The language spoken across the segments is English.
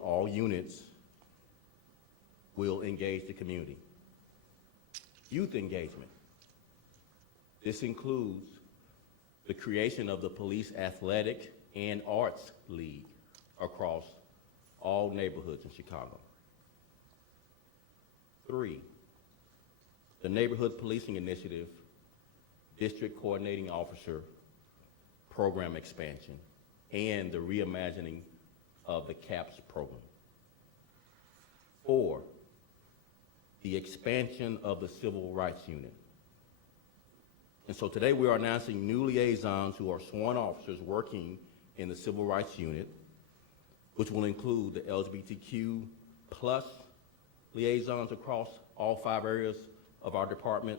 all units will engage the community. Youth engagement. This includes the creation of the Police Athletic and Arts League across all neighborhoods in Chicago. 3, the Neighborhood Policing Initiative District Coordinating Officer Program expansion and the reimagining of the CAPS program. 4, the expansion of the Civil Rights Unit. And so today we are announcing new liaisons who are sworn officers working in the Civil Rights Unit, which will include the LGBTQ plus liaisons across all 5 areas of our department,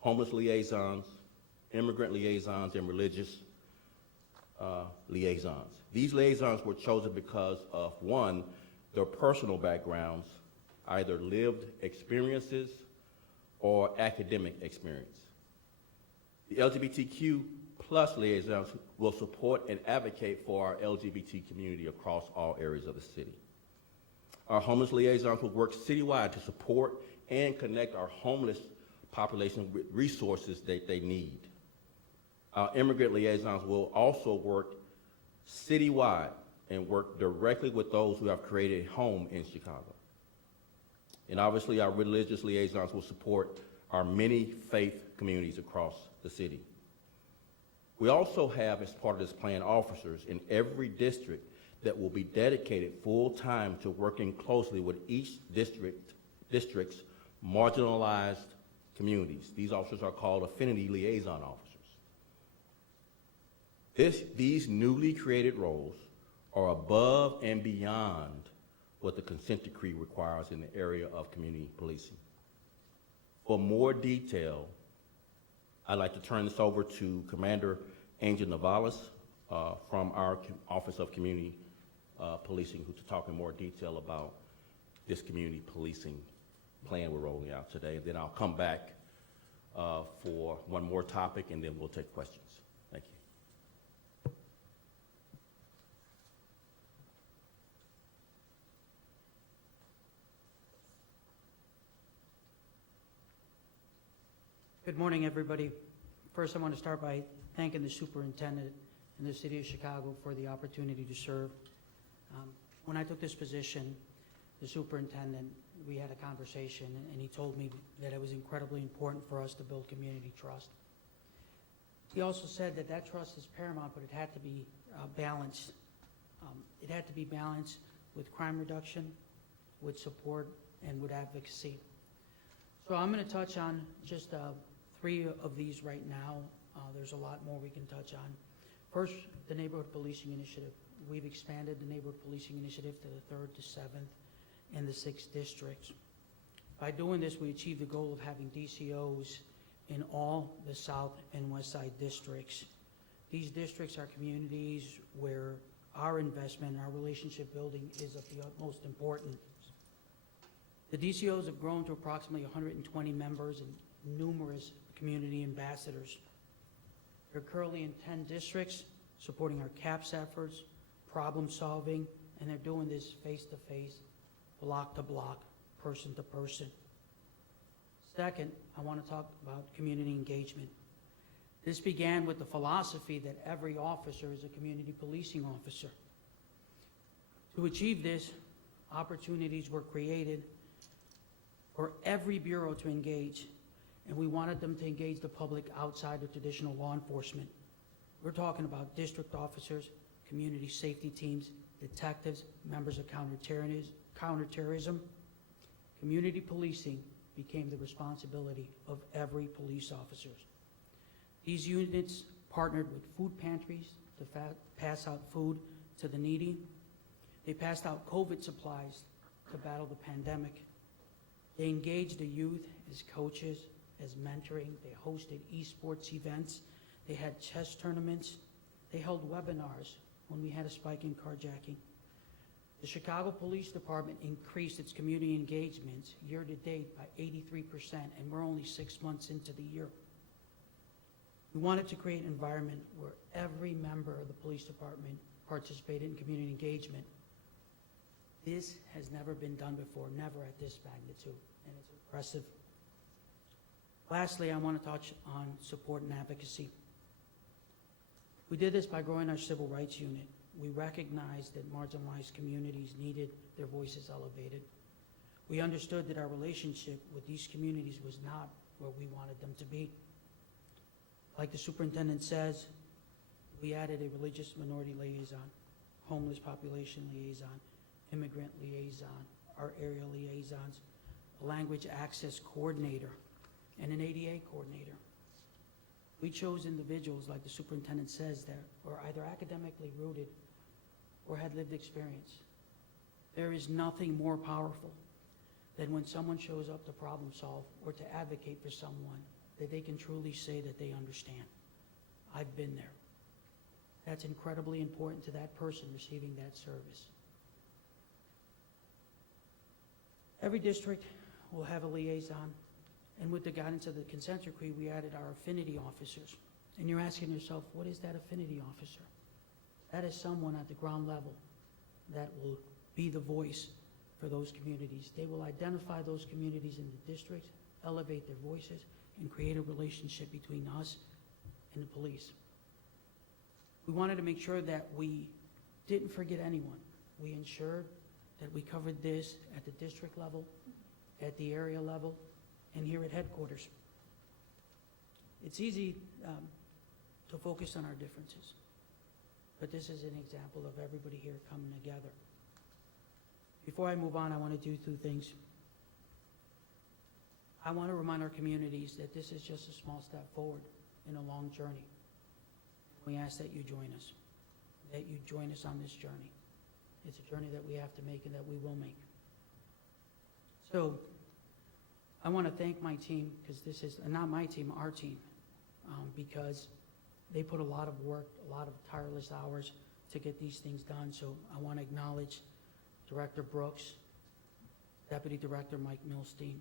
homeless liaisons, immigrant liaisons, and religious liaisons. These liaisons were chosen because of, 1, their personal backgrounds, either lived experiences or academic experience. The LGBTQ plus liaisons will support and advocate for our LGBT community across all areas of the city. Our homeless liaisons will work citywide to support and connect our homeless population with resources that they need. Our immigrant liaisons will also work citywide and work directly with those who have created a home in Chicago. And obviously, our religious liaisons will support our many faith communities across the city. We also have, as part of this plan, officers in every district that will be dedicated full-time to working closely with each district's marginalized communities. These officers are called Affinity Liaison Officers. These newly created roles are above and beyond what the consent decree requires in the area of community policing. For more detail, I'd like to turn this over to Commander Angel Navales from our Office of Community Policing, who's to talk in more detail about this community policing plan we're rolling out today. And then I'll come back for one more topic, and then we'll take questions. Thank you. Good morning, everybody. First, I want to start by thanking the superintendent in the city of Chicago for the opportunity to serve. When I took this position, the superintendent, we had a conversation, and he told me that it was incredibly important for us to build community trust. He also said that that trust is paramount, but it had to be balanced. It had to be balanced with crime reduction, with support, and with advocacy. So I'm going to touch on just 3 of these right now. There's a lot more we can touch on. First, the Neighborhood Policing Initiative. We've expanded the Neighborhood Policing Initiative to the 3rd to 7th and the 6th districts. By doing this, we achieved the goal of having DCOs in all the South and West Side districts. These districts are communities where our investment, our relationship building is of the utmost importance. The DCOs have grown to approximately 120 members and numerous community ambassadors. They're currently in 10 districts, supporting our CAPS efforts, problem solving, and they're doing this face-to-face, block-to-block, person-to-person. Second, I want to talk about community engagement. This began with the philosophy that every officer is a community policing officer. To achieve this, opportunities were created for every bureau to engage, and we wanted them to engage the public outside of traditional law enforcement. We're talking about district officers, community safety teams, detectives, members of counterterrorism. Community policing became the responsibility of every police officer. These units partnered with food pantries to pass out food to the needy. They passed out COVID supplies to battle the pandemic. They engaged the youth as coaches, as mentoring. They hosted esports events. They had chess tournaments. They held webinars when we had a spike in carjacking. The Chicago Police Department increased its community engagements year to date by 83%, and we're only 6 months into the year. We wanted to create an environment where every member of the police department participated in community engagement. This has never been done before, never at this magnitude, and it's impressive. Lastly, I want to touch on support and advocacy. We did this by growing our civil rights unit. We recognized that marginalized communities needed their voices elevated. We understood that our relationship with these communities was not where we wanted them to be. Like the superintendent says, we added a religious minority liaison, homeless population liaison, immigrant liaison, our area liaisons, a language access coordinator, and an ADA coordinator. We chose individuals, like the superintendent says, that were either academically rooted or had lived experience. There is nothing more powerful than when someone shows up to problem solve or to advocate for someone that they can truly say that they understand. I've been there. That's incredibly important to that person receiving that service. Every district will have a liaison, and with the guidance of the consent decree, we added our affinity officers. And you're asking yourself, what is that affinity officer? That is someone at the ground level that will be the voice for those communities. They will identify those communities in the district, elevate their voices, and create a relationship between us and the police. We wanted to make sure that we didn't forget anyone. We ensured that we covered this at the district level, at the area level, and here at headquarters. It's easy to focus on our differences, but this is an example of everybody here coming together. Before I move on, I want to do two things. I want to remind our communities that this is just a small step forward in a long journey. We ask that you join us on this journey. It's a journey that we have to make and that we will make. So I want to thank my team, because this is not my team, our team, because they put a lot of work, a lot of tireless hours to get these things done. So I want to acknowledge Director Brooks, Deputy Director Mike Milstein,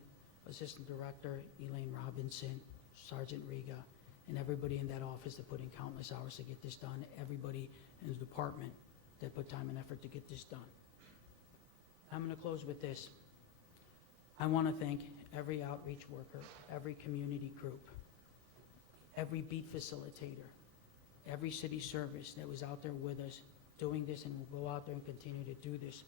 Assistant Director Elaine Robinson, Sergeant Riga, and everybody in that office that put in countless hours to get this done, everybody in the department that put time and effort to get this done. I'm going to close with this. I want to thank every outreach worker, every community group, every beat facilitator, every city service that was out there with us doing this and will go out there and continue to do this.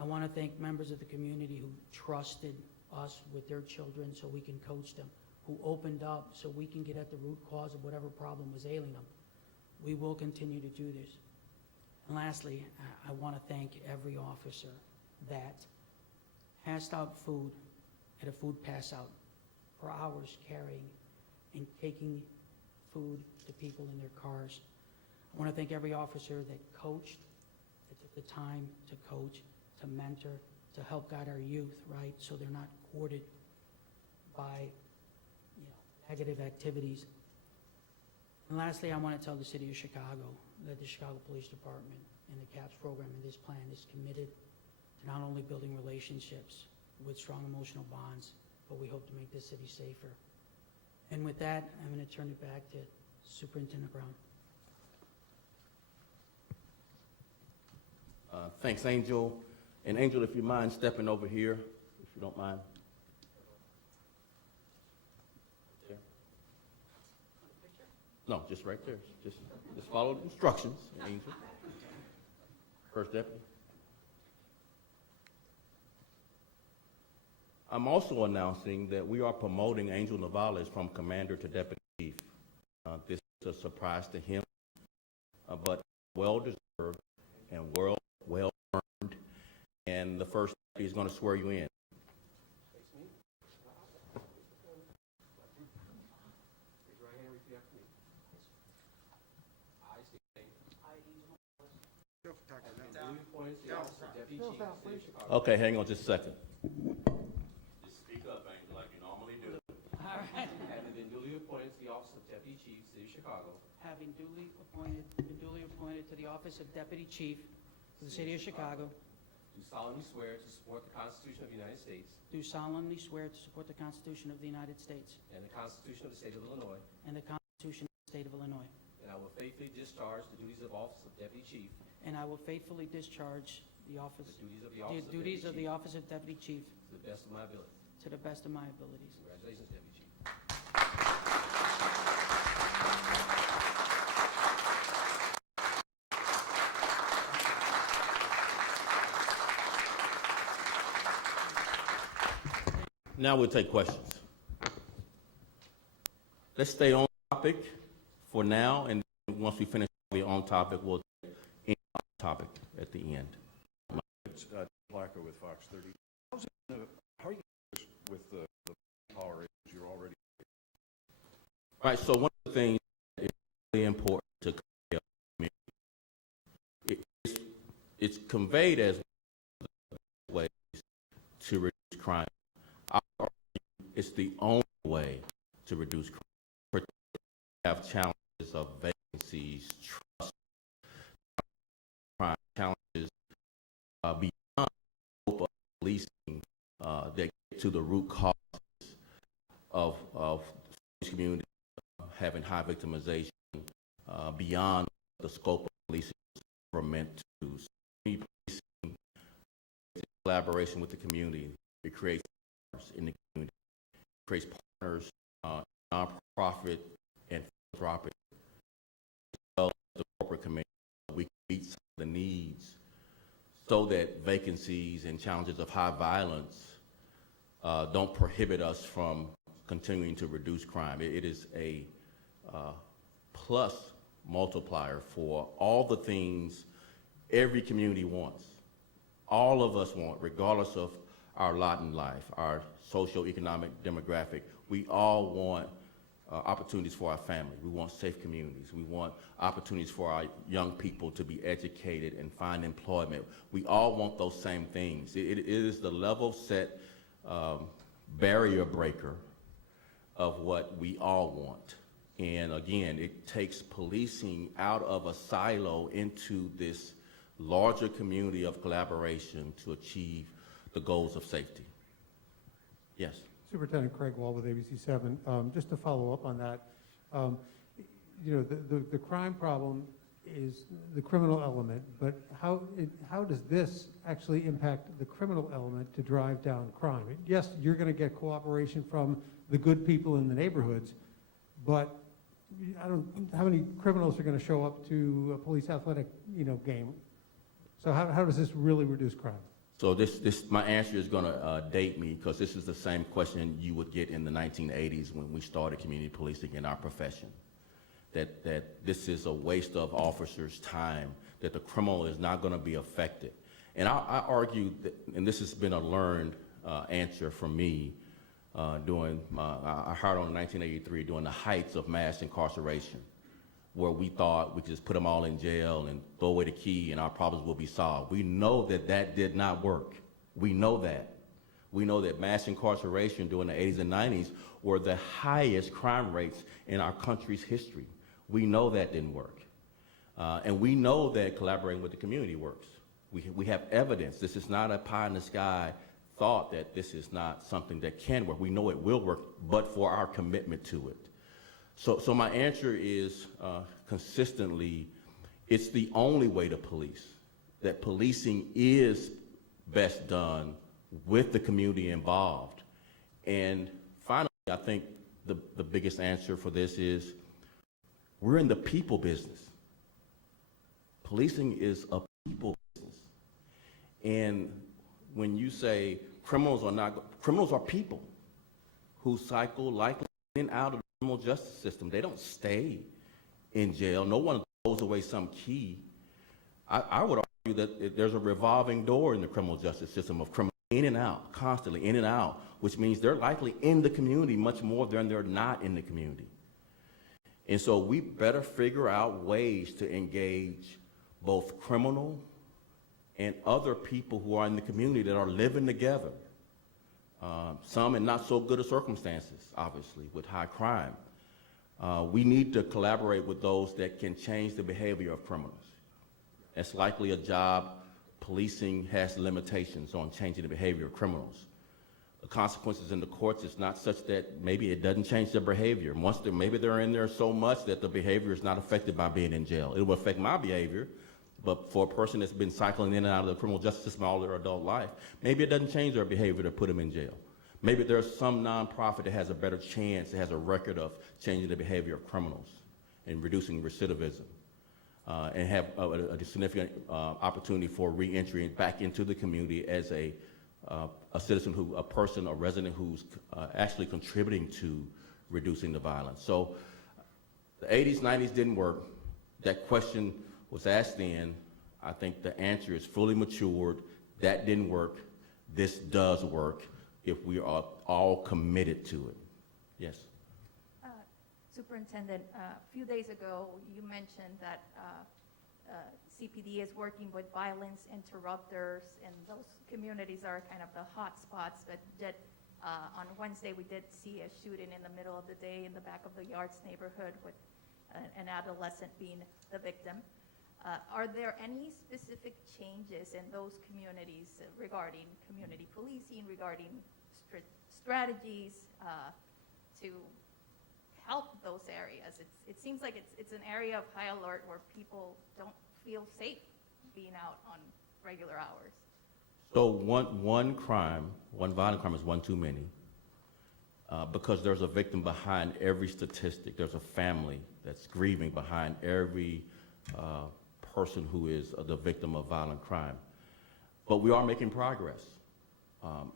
I want to thank members of the community who trusted us with their children so we can coach them, who opened up so we can get at the root cause of whatever problem was ailing them. We will continue to do this. And lastly, I want to thank every officer that passed out food at a food pass out for hours, carrying and taking food to people in their cars. I want to thank every officer that coached, that took the time to coach, to mentor, to help guide our youth, right, so they're not courted by negative activities. And lastly, I want to tell the city of Chicago that the Chicago Police Department and the CAPS program and this plan is committed to not only building relationships with strong emotional bonds, but we hope to make this city safer. And with that, I'm going to turn it back to Superintendent Brown. Thanks, Angel. And Angel, if you mind stepping over here, if you don't mind. There. No, just right there. Just follow the instructions, Angel. First Deputy. I'm also announcing that we are promoting Angel Navales from Commander to Deputy Chief. This is a surprise to him, but well-deserved and well-earned. And the first deputy is going to swear you in. Face me. Raise your right hand and repeat after me. I state your name. Duly appointed to the office of Deputy Chief of the City of Chicago. Okay, hang on just a second. Just speak up, Angel, like you normally do. All right. Having been duly appointed to the office of Deputy Chief, City of Chicago, Having been duly appointed to the office of Deputy Chief of the City of Chicago, do solemnly swear to support the Constitution of the United States do solemnly swear to support the Constitution of the United States and the Constitution of the State of Illinois, and the Constitution of the State of and Illinois, I will faithfully discharge the duties of office of Deputy Chief and I will faithfully discharge the office, the duties of the office of duties of the office of Deputy Chief to the best of my ability. to the best of my abilities. Congratulations, Deputy Chief. Now we'll take questions. Let's stay on topic for now, and once we finish the on topic, we'll take off topic at the end. It's Blacker with Fox 30. How are you with the power issues you're already? All right, so one of the things that is really important to convey, it's conveyed as one of the ways to reduce crime. I argue it's the only way to reduce crime. We have challenges of vacancies, trust, crime challenges beyond the scope of policing that get to the root causes of police community having high victimization beyond the scope of policing were meant to do. Policing, collaboration with the community, it creates partners in the community, it creates partners nonprofit and philanthropic, as well as the corporate community. We can meet some of the needs so that vacancies and challenges of high violence don't prohibit us from continuing to reduce crime. It is a plus multiplier for all the things every community wants. All of us want, regardless of our lot in life, our socioeconomic demographic. We all want opportunities for our family. We want safe communities. We want opportunities for our young people to be educated and find employment. We all want those same things. It is the level set barrier breaker of what we all want. And again, it takes policing out of a silo into this larger community of collaboration to achieve the goals of safety. Yes. Superintendent Craig Wall with ABC7. Just to follow up on that, you know, the crime problem is the criminal element, but how does this actually impact the criminal element to drive down crime? Yes, you're going to get cooperation from the good people in the neighborhoods, but how many criminals are going to show up to a police athletic, game? So how does this really reduce crime? So my answer is going to date me, because this is the same question you would get in the 1980s when we started community policing in our profession. That this is a waste of officers' time, that the criminal is not going to be affected. And I argue that, and this has been a learned answer from me I heard on 1983 during the heights of mass incarceration, where we thought we could just put them all in jail and throw away the key and our problems will be solved. We know that did not work. We know that. We know that mass incarceration during the 80s and 90s were the highest crime rates in our country's history. We know that didn't work. And we know that collaborating with the community works. We have evidence. This is not a pie in the sky thought that this is not something that can work. We know it will work, but for our commitment to it. So my answer is consistently, it's the only way to police. That policing is best done with the community involved. And finally, I think the biggest answer for this is we're in the people business. Policing is a people business. And when you say criminals are people who cycle likely in and out of the criminal justice system. They don't stay in jail. No one throws away some key. I would argue that there's a revolving door in the criminal justice system of criminals in and out, constantly in and out, which means they're likely in the community much more than they're not in the community. And so we better figure out ways to engage both criminal and other people who are in the community that are living together. Some in not so good of circumstances, obviously, with high crime. We need to collaborate with those that can change the behavior of criminals. That's likely a job. Policing has limitations on changing the behavior of criminals. The consequences in the courts is not such that maybe it doesn't change their behavior. Maybe they're in there so much that the behavior is not affected by being in jail. It will affect my behavior, But for a person that's been cycling in and out of the criminal justice system all their adult life, maybe it doesn't change their behavior to put them in jail. Maybe there's some nonprofit that has a better chance, that has a record of changing the behavior of criminals and reducing recidivism, and have a significant opportunity for reentry back into the community as a citizen, a person, a resident who's actually contributing to reducing the violence. So the 80s, 90s didn't work. That question was asked then. I think the answer is fully matured. That didn't work. This does work if we are all committed to it. Yes. Superintendent, a few days ago, you mentioned that CPD is working with violence interrupters, and those communities are kind of the hot spots. But that, on Wednesday, we did see a shooting in the middle of the day in the back of the Yards neighborhood with an adolescent being the victim. Are there any specific changes in those communities regarding community policing, regarding strategies to help those areas? It seems like it's an area of high alert where people don't feel safe being out on regular hours. So one violent crime is one too many, because there's a victim behind every statistic. There's a family that's grieving behind every person who is the victim of violent crime. But we are making progress.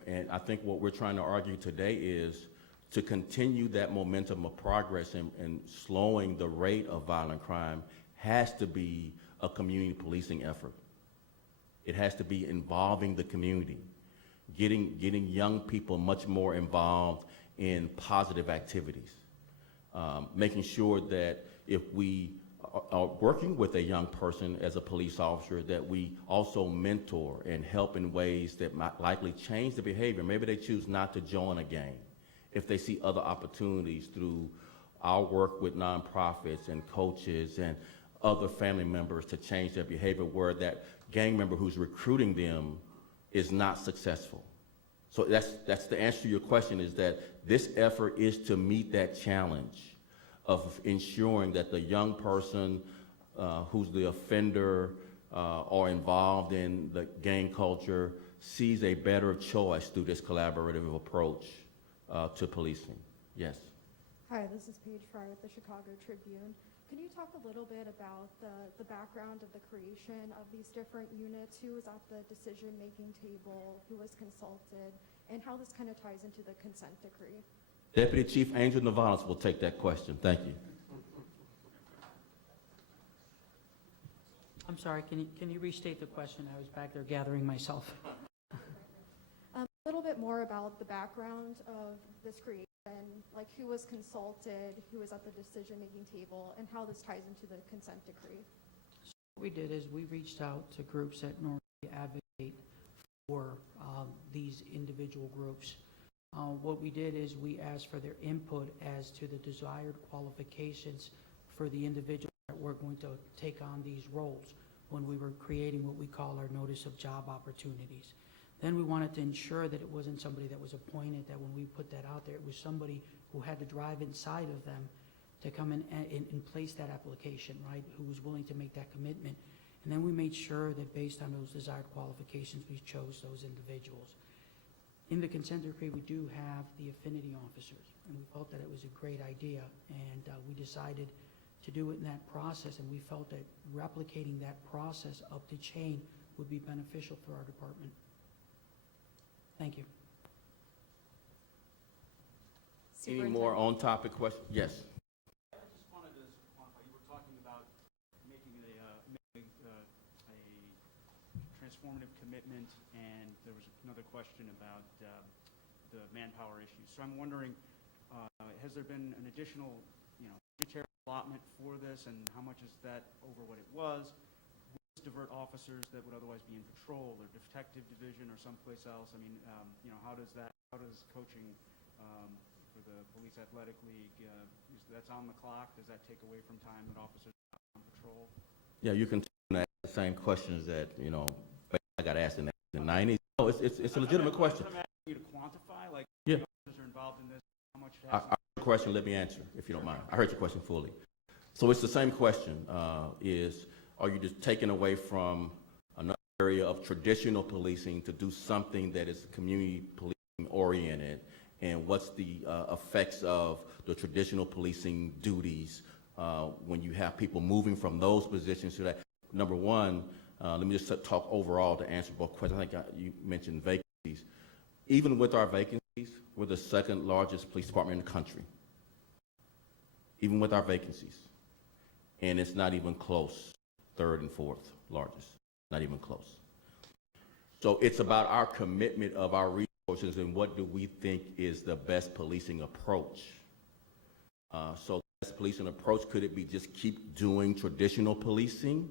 And I think what we're trying to argue today is to continue that momentum of progress and slowing the rate of violent crime has to be a community policing effort. It has to be involving the community, getting young people much more involved in positive activities, making sure that if we are working with a young person as a police officer, that we also mentor and help in ways that might likely change the behavior. Maybe they choose not to join a gang if they see other opportunities through our work with nonprofits and coaches and other family members to change their behavior, where that gang member who's recruiting them is not successful. So that's the answer to your question, is that this effort is to meet that challenge of ensuring that the young person who's the offender or involved in the gang culture sees a better choice through this collaborative approach to policing. Yes. Hi, this is Paige Fry with the Chicago Tribune. Can you talk a little bit about the background of the creation of these different units? Who was at the decision-making table? Who was consulted? And how this kind of ties into the consent decree? Deputy Chief Angel Navales will take that question. Thank you. I'm sorry, can you restate the question? I was back there gathering myself. A little bit more about the background of this creation, like who was consulted, who was at the decision-making table, and how this ties into the consent decree. So what we did is we reached out to groups that normally advocate for these individual groups. What we did is we asked for their input as to the desired qualifications for the individuals that were going to take on these roles when we were creating what we call our notice of job opportunities. Then we wanted to ensure that it wasn't somebody that was appointed, that when we put that out there, it was somebody who had to drive inside of them to come in and place that application, right, who was willing to make that commitment. And then we made sure that based on those desired qualifications, we chose those individuals. In the consent decree, we do have the affinity officers, and we felt that it was a great idea, and we decided to do it in that process, and we felt that replicating that process up the chain would be beneficial for our department. Thank you. Any more on-topic questions? Yes. I just wanted to quantify, you were talking about making a transformative commitment, and there was another question about the manpower issues. So I'm wondering, has there been an additional, budgetary allotment for this, and how much is that over what it was? Will this divert officers that would otherwise be in patrol or detective division or someplace else? I mean, how does coaching for the Police Athletic League, that's on the clock? Does that take away from time that officers are on patrol? Yeah, you can ask the same questions that, I got asked in the 90s. No, it's a legitimate question. I'm asking you to quantify, like, Yeah. how many officers are involved in this, how much it I has heard your question, let me answer, if you don't mind. I heard your question fully. So it's the same question, is are you just taking away from another area of traditional policing to do something that is community policing oriented? And what's the effects of the traditional policing duties when you have people moving from those positions to that? Number one, let me just talk overall to answer both questions. I think you mentioned vacancies. Even with our vacancies, we're the second largest police department in the country. Even with our vacancies. And it's not even close, third and fourth largest, not even close. So it's about our commitment of our resources and what do we think is the best policing approach. So the best policing approach, could it be just keep doing traditional policing?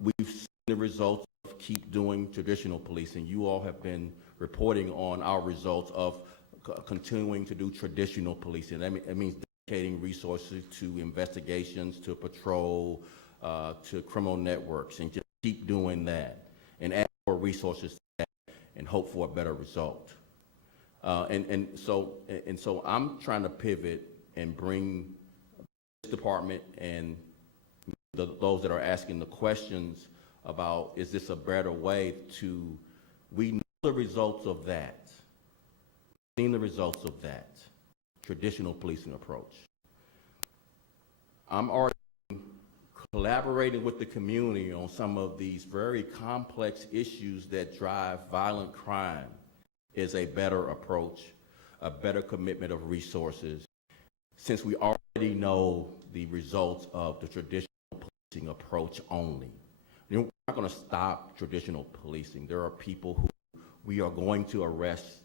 We've seen the results of keep doing traditional policing. You all have been reporting on our results of continuing to do traditional policing. That means dedicating resources to investigations, to patrol, to criminal networks, and just keep doing that and add more resources to that and hope for a better result. And so I'm trying to pivot and bring this department and those that are asking the questions about, is this a better way to, we know the results of that, seen the results of that traditional policing approach. I'm already collaborating with the community on some of these very complex issues that drive violent crime is a better approach, a better commitment of resources, since we already know the results of the traditional policing approach only. You know, we're not going to stop traditional policing. There are people who we are going to arrest,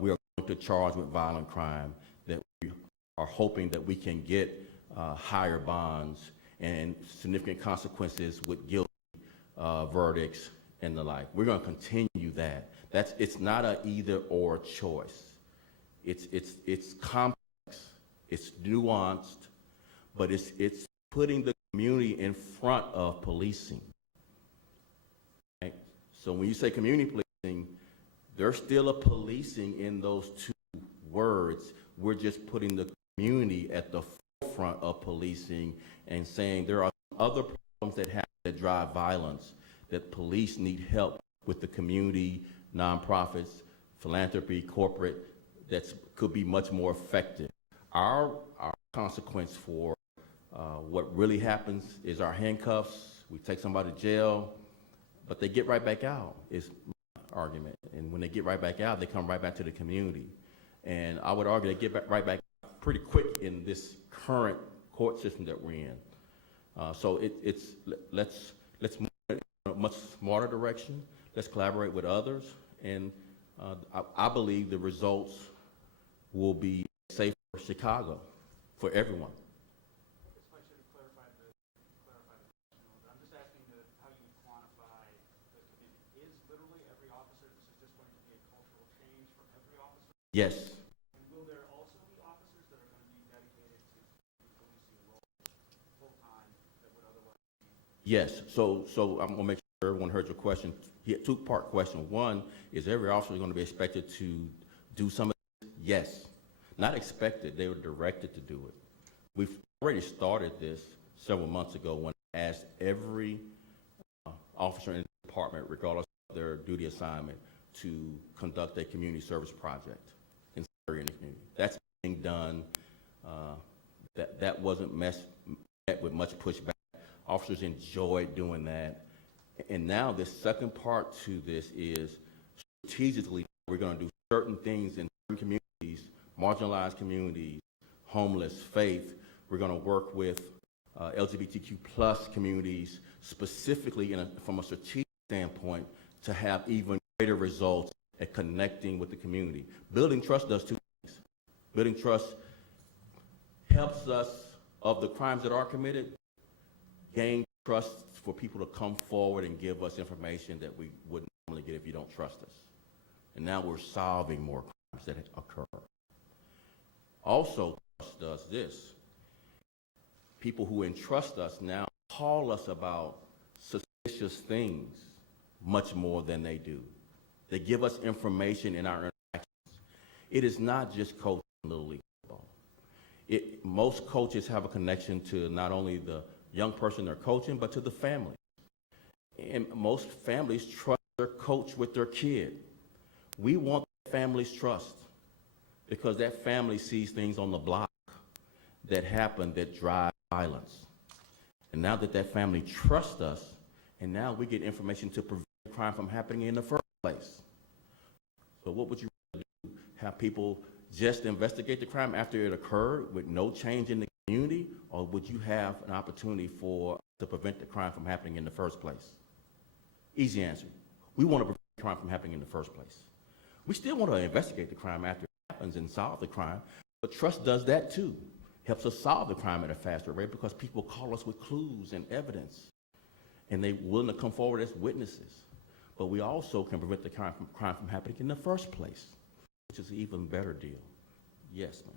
we are going to charge with violent crime, that we are hoping that we can get higher bonds and significant consequences with guilty verdicts and the like. We're going to continue that. It's not an either or choice. It's complex, it's nuanced, but it's putting the community in front of policing. Right? So when you say community policing, there's still a policing in those two words. We're just putting the community at the forefront of policing and saying there are other problems that drive violence, that police need help with the community, nonprofits, philanthropy, corporate, that could be much more effective. Our consequence for what really happens is our handcuffs. We take somebody to jail, but they get right back out, is my argument. And when they get right back out, they come right back to the community. And I would argue they get right back pretty quick in this current court system that we're in. So let's move in a much smarter direction. Let's collaborate with others, and I believe the results will be safe for Chicago, for everyone. I guess if I should have clarified the question a little bit. I'm just asking how you would quantify the commitment. Is literally every officer, this is just going to be a cultural change from every officer? Yes. And will there also be officers that are going to be dedicated to policing role full-time that would otherwise be? Yes. So I'm going to make sure everyone heard your question. He had two-part question. One, is every officer going to be expected to do some of this? Yes. Not expected. They were directed to do it. We've already started this several months ago when I asked every officer in the department, regardless of their duty assignment, to conduct a community service project in the community. That's being done. That wasn't met with much pushback. Officers enjoyed doing that. And now the second part to this is strategically we're going to do certain things in certain communities, marginalized communities, homeless, faith. We're going to work with LGBTQ plus communities specifically from a strategic standpoint to have even greater results at connecting with the community. Building trust does two things. Building trust helps us, of the crimes that are committed, gain trust for people to come forward and give us information that we wouldn't normally get if you don't trust us. And now we're solving more crimes that occur. Also, trust does this. People who entrust us now call us about suspicious things much more than they do. They give us information in our interactions. It is not just coaching Little League football. Most coaches have a connection to not only the young person they're coaching, but to the family. And most families trust their coach with their kid. We want families' trust because that family sees things on the block that happen that drive violence. And now that that family trusts us, and now we get information to prevent crime from happening in the first place. So what would you rather do? Have people just investigate the crime after it occurred with no change in the community, or would you have an opportunity to prevent the crime from happening in the first place? Easy answer. We want to prevent the crime from happening in the first place. We still want to investigate the crime after it happens and solve the crime, but trust does that too. Helps us solve the crime at a faster rate because people call us with clues and evidence, and they're willing to come forward as witnesses. But we also can prevent the crime from happening in the first place, which is an even better deal. Yes, ma'am.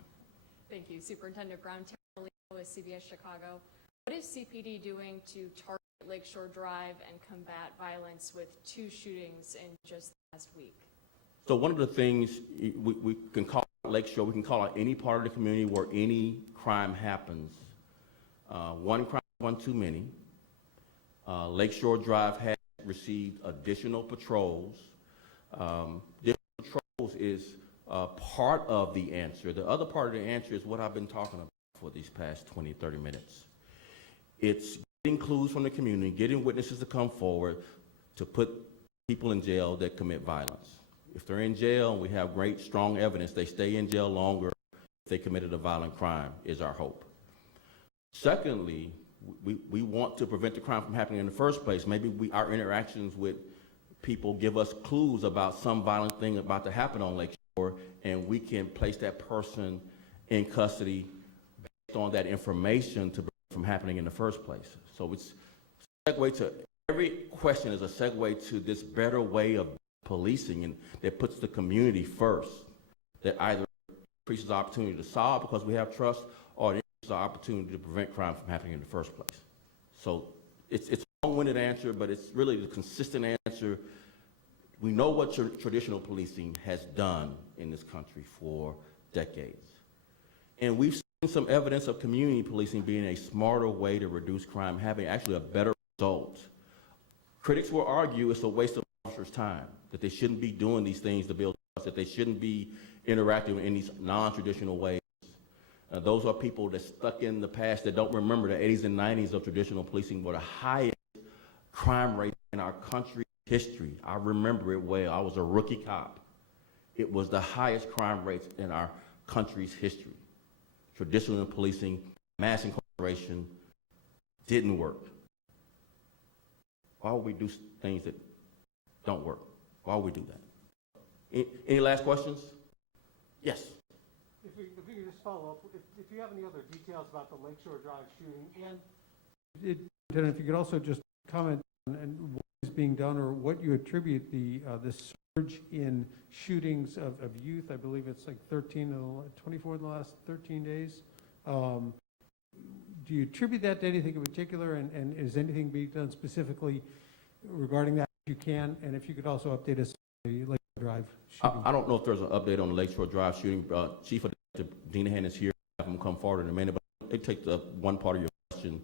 Thank you. Superintendent Brown, Terry Lee with CBS Chicago. What is CPD doing to target Lakeshore Drive and combat violence with 2 shootings in just the last week? So one of the things we can call Lakeshore, we can call out any part of the community where any crime happens. One crime, one too many. Lakeshore Drive has received additional patrols. Additional patrols is part of the answer. The other part of the answer is what I've been talking about for these past 20, 30 minutes. It's getting clues from the community, getting witnesses to come forward to put people in jail that commit violence. If they're in jail and we have great, strong evidence, they stay in jail longer if they committed a violent crime, is our hope. Secondly, we want to prevent the crime from happening in the first place. Maybe our interactions with people give us clues about some violent thing about to happen on Lakeshore, and we can place that person in custody based on that information to prevent it from happening in the first place. So it's a segue to, every question is a segue to this better way of policing, and that puts the community first, that either increases our opportunity to solve because we have trust, or it increases our opportunity to prevent crime from happening in the first place. So it's a long-winded answer, but it's really the consistent answer. We know what traditional policing has done in this country for decades. And we've seen some evidence of community policing being a smarter way to reduce crime, having actually a better result. Critics will argue it's a waste of officers' time, that they shouldn't be doing these things to build trust, that they shouldn't be interacting in these non-traditional ways. Those are people that stuck in the past that don't remember the 80s and 90s of traditional policing were the highest crime rate in our country's history. I remember it well. I was a rookie cop. It was the highest crime rates in our country's history. Traditional policing, mass incarceration, didn't work. Why would we do things that don't work? Why would we do that? Any last questions? Yes. If we could just follow up, if you have any other details about the Lakeshore Drive shooting, and if you could also just comment on what is being done or what you attribute the surge in shootings of youth. I believe it's like 24 in the last 13 days. Do you attribute that to anything in particular, and is anything being done specifically regarding that if you can, and if you could also update us on the Lakeshore Drive shooting? I don't know if there's an update on the Lakeshore Drive shooting. Chief of Dinahan is here. Have him come forward in a minute, but they take the one part of your question.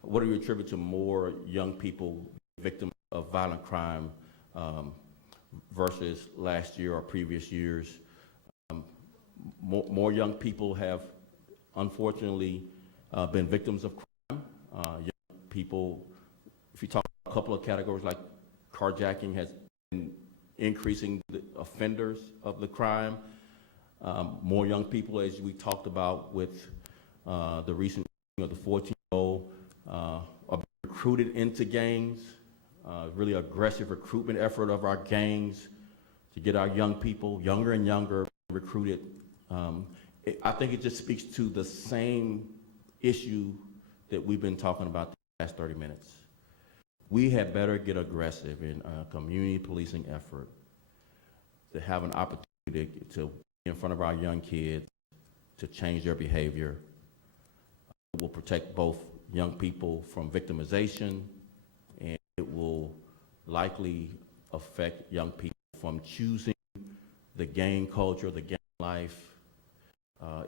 What do you attribute to more young people victims of violent crime versus last year or previous years? More young people have, unfortunately, been victims of crime. Young people, if you talk about a couple of categories like carjacking, has been increasing the offenders of the crime. More young people, as we talked about with the recent, the 14-year-old, are recruited into gangs. Really aggressive recruitment effort of our gangs to get our young people, younger and younger, recruited. I think it just speaks to the same issue that we've been talking about the last 30 minutes. We had better get aggressive in a community policing effort to have an opportunity to be in front of our young kids, to change their behavior. It will protect both young people from victimization, and it will likely affect young people from choosing the gang culture, the gang life.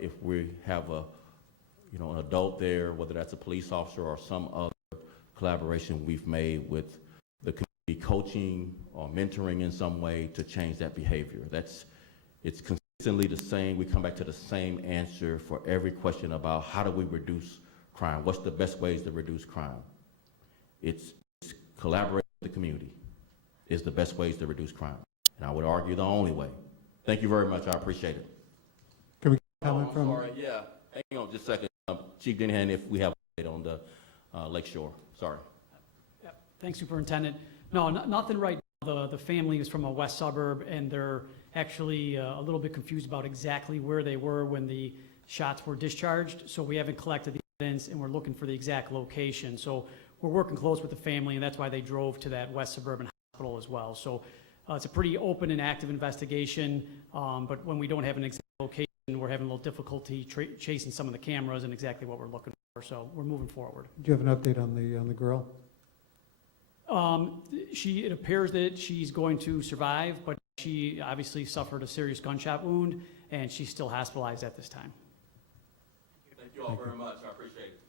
If we have a you know, an adult there, whether that's a police officer or some other collaboration we've made with the community, coaching or mentoring in some way to change that behavior. It's consistently the same. We come back to the same answer for every question about how do we reduce crime? What's the best ways to reduce crime? It's collaborating with the community is the best ways to reduce crime. And I would argue the only way. Thank you very much. I appreciate it. Can we comment from? Sorry, yeah. Hang on just a second. Chief Dennehan, if we have an update on the Lake Shore. Sorry. Yep. Thanks, Superintendent. No, nothing right now. The family is from a west suburb, and they're actually a little bit confused about exactly where they were when the shots were discharged. So we haven't collected the evidence, and we're looking for the exact location. So we're working close with the family, and that's why they drove to that west suburban hospital as well. So it's a pretty open and active investigation, but when we don't have an exact location, we're having a little difficulty chasing some of the cameras and exactly what we're looking for. So we're moving forward. Do you have an update on the girl? It appears that she's going to survive, but she obviously suffered a serious gunshot wound, and she's still hospitalized at this time. Thank you all very much. I appreciate it.